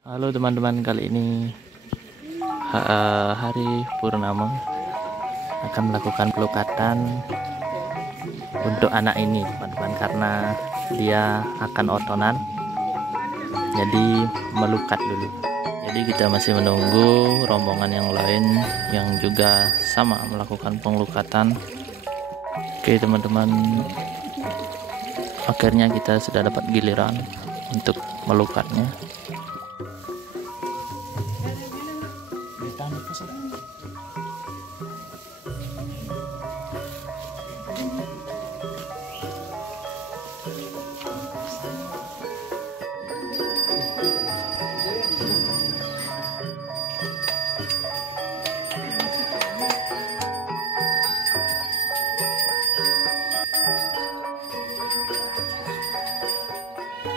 Halo teman-teman, kali ini hari purnama akan melakukan pelukatan untuk anak ini teman-teman, karena dia akan otonan, jadi melukat dulu. Jadi kita masih menunggu rombongan yang lain yang juga sama melakukan pengelukatan. Oke teman-teman, akhirnya kita sudah dapat giliran untuk melukatnya.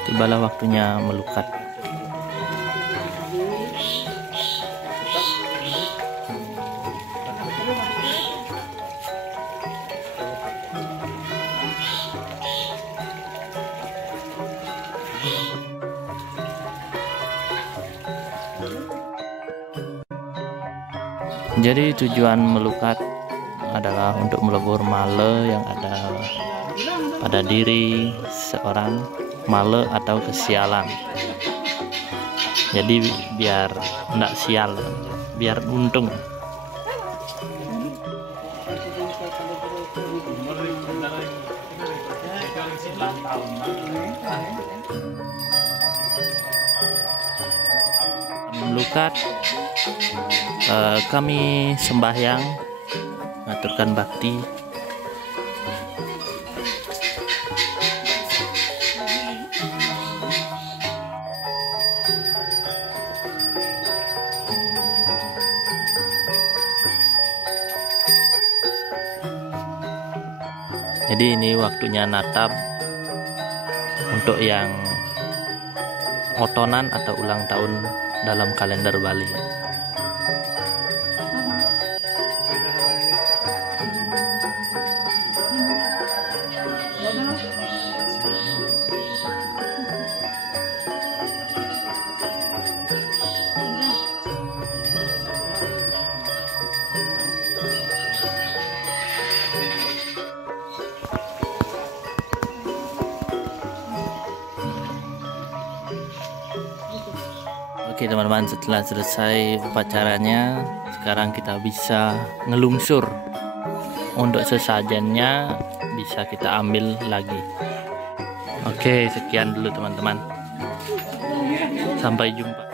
Tibalah waktunya melukat. Jadi tujuan melukat adalah untuk melebur male yang ada pada diri seorang, male atau kesialan. Jadi biar enggak sial, biar untung. Melukat, kami sembahyang, mengaturkan bakti. Jadi ini waktunya natap untuk yang otonan atau ulang tahun dalam kalender Bali. Oke teman-teman, setelah selesai upacaranya, sekarang kita bisa ngelungsur. Untuk sesajennya bisa kita ambil lagi. Oke, sekian dulu teman-teman. Sampai jumpa.